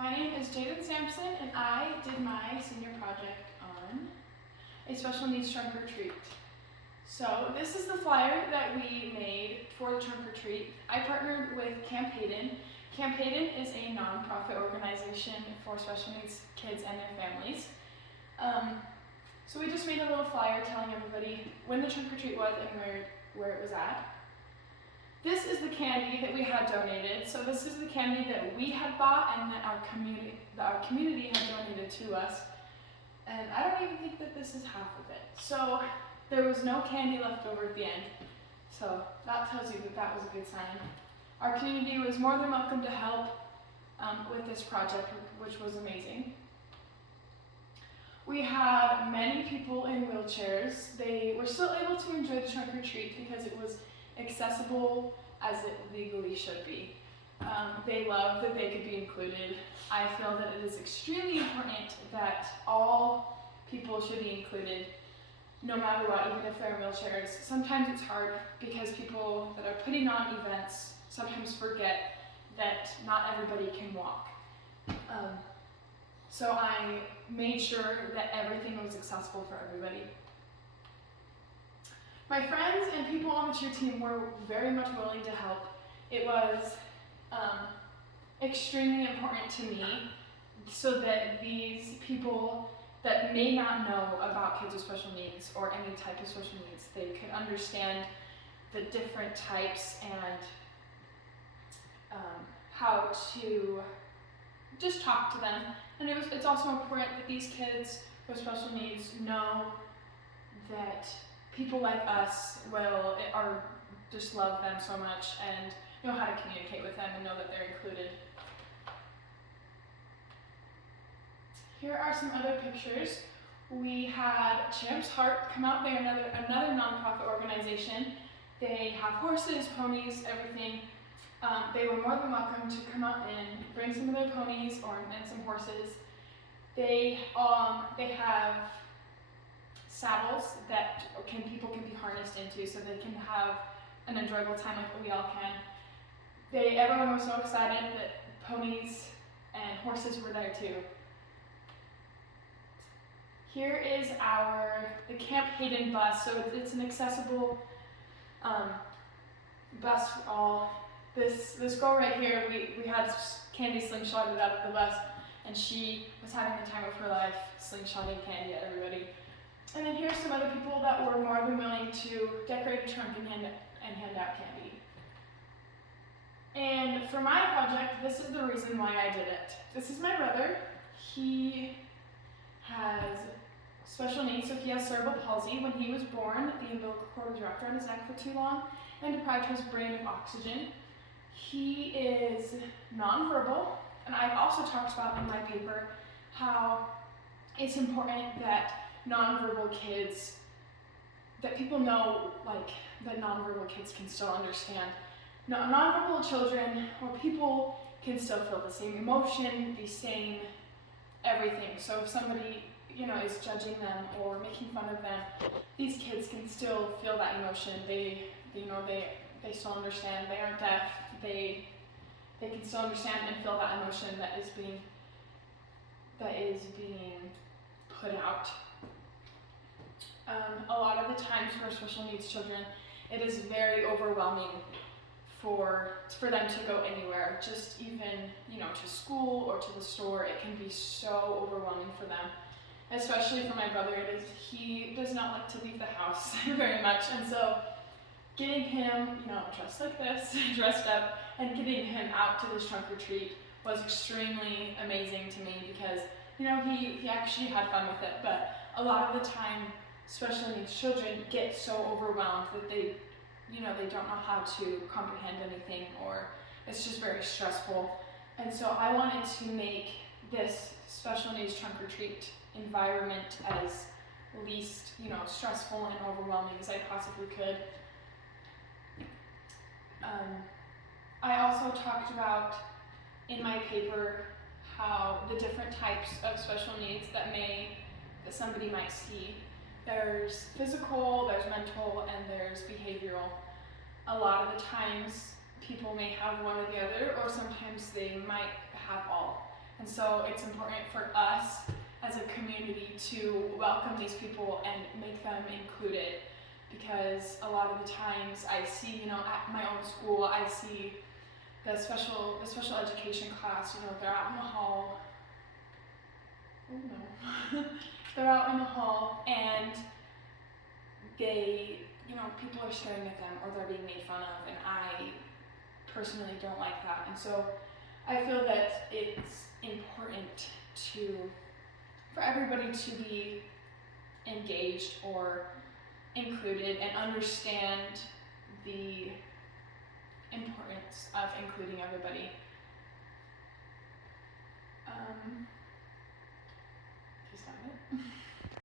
My name is Jaden Sampson, and I did my senior project on a special needs trunk or treat. So this is the flyer that we made for the trunk or treat. I partnered with Camp Hayden. Camp Hayden is a nonprofit organization for special needs kids and their families. So we just made a little flyer telling everybody when the trunk or treat was and where it was at. This is the candy that we had donated. So this is the candy that we had bought and that our community had donated to us. And I don't even think that this is half of it. So there was no candy left over at the end. So that tells you that that was a good sign. Our community was more than welcome to help with this project, which was amazing. We had many people in wheelchairs. They were still able to enjoy the trunk or treat because it was accessible as it legally should be. They loved that they could be included. I feel that it is extremely important that all people should be included, no matter what, even if they're in wheelchairs. Sometimes it's hard because people that are putting on events sometimes forget that not everybody can walk. So I made sure that everything was accessible for everybody. My friends and people on the cheer team were very much willing to help. It was extremely important to me so that these people that may not know about kids with special needs or any type of special needs, they could understand the different types and how to just talk to them. And it's also important that these kids with special needs know that people like us just love them so much and know how to communicate with them and know that they're included. Here are some other pictures. We had Champ's Heart come out. They're another nonprofit organization. They have horses, ponies, everything. They were more than welcome to come out and bring some of their ponies and some horses. They have saddles that people can be harnessed into so they can have an enjoyable time like we all can. Everyone was so excited that ponies and horses were there too. Here is the Camp Hayden bus. So it's an accessible bus for all. This girl right here, we had candy slingshotted out of the bus, and she was having the time of her life slingshotting candy at everybody. And then here's some other people that were more than willing to decorate a trunk and hand out candy. And for my project, this is the reason why I did it. This is my brother. He has special needs, so he has cerebral palsy. When he was born, the umbilical cord was wrapped around his neck for too long and deprived his brain of oxygen. He is nonverbal, and I've also talked about in my paper how it's important that nonverbal kids, that people know that nonverbal kids can still understand. Nonverbal children or people can still feel the same emotion, the same everything. So if somebody is judging them or making fun of them, these kids can still feel that emotion. They still understand. They aren't deaf. They can still understand and feel that emotion that is being put out. A lot of the times for special needs children, it is very overwhelming for them to go anywhere, just even to school or to the store. It can be so overwhelming for them, especially for my brother. He does not like to leave the house very much, and so getting him dressed like this, dressed up, and getting him out to this trunk or treat was extremely amazing to me because he actually had fun with it. But a lot of the time, special needs children get so overwhelmed that they don't know how to comprehend anything, or it's just very stressful. And so I wanted to make this special needs trunk or treat environment as least stressful and overwhelming as I possibly could. I also talked about in my paper how the different types of special needs that somebody might see. There's physical, there's mental, and there's behavioral. A lot of the times people may have one or the other, or sometimes they might have all. And so it's important for us as a community to welcome these people and make them included, because a lot of the times I see, at my own school, I see the special education class, they're out in the hall. Oh no. They're out in the hall and they, people are staring at them or they're being made fun of, and I personally don't like that. And so I feel that it's important for everybody to be engaged or included and understand the importance of including everybody. Is that it?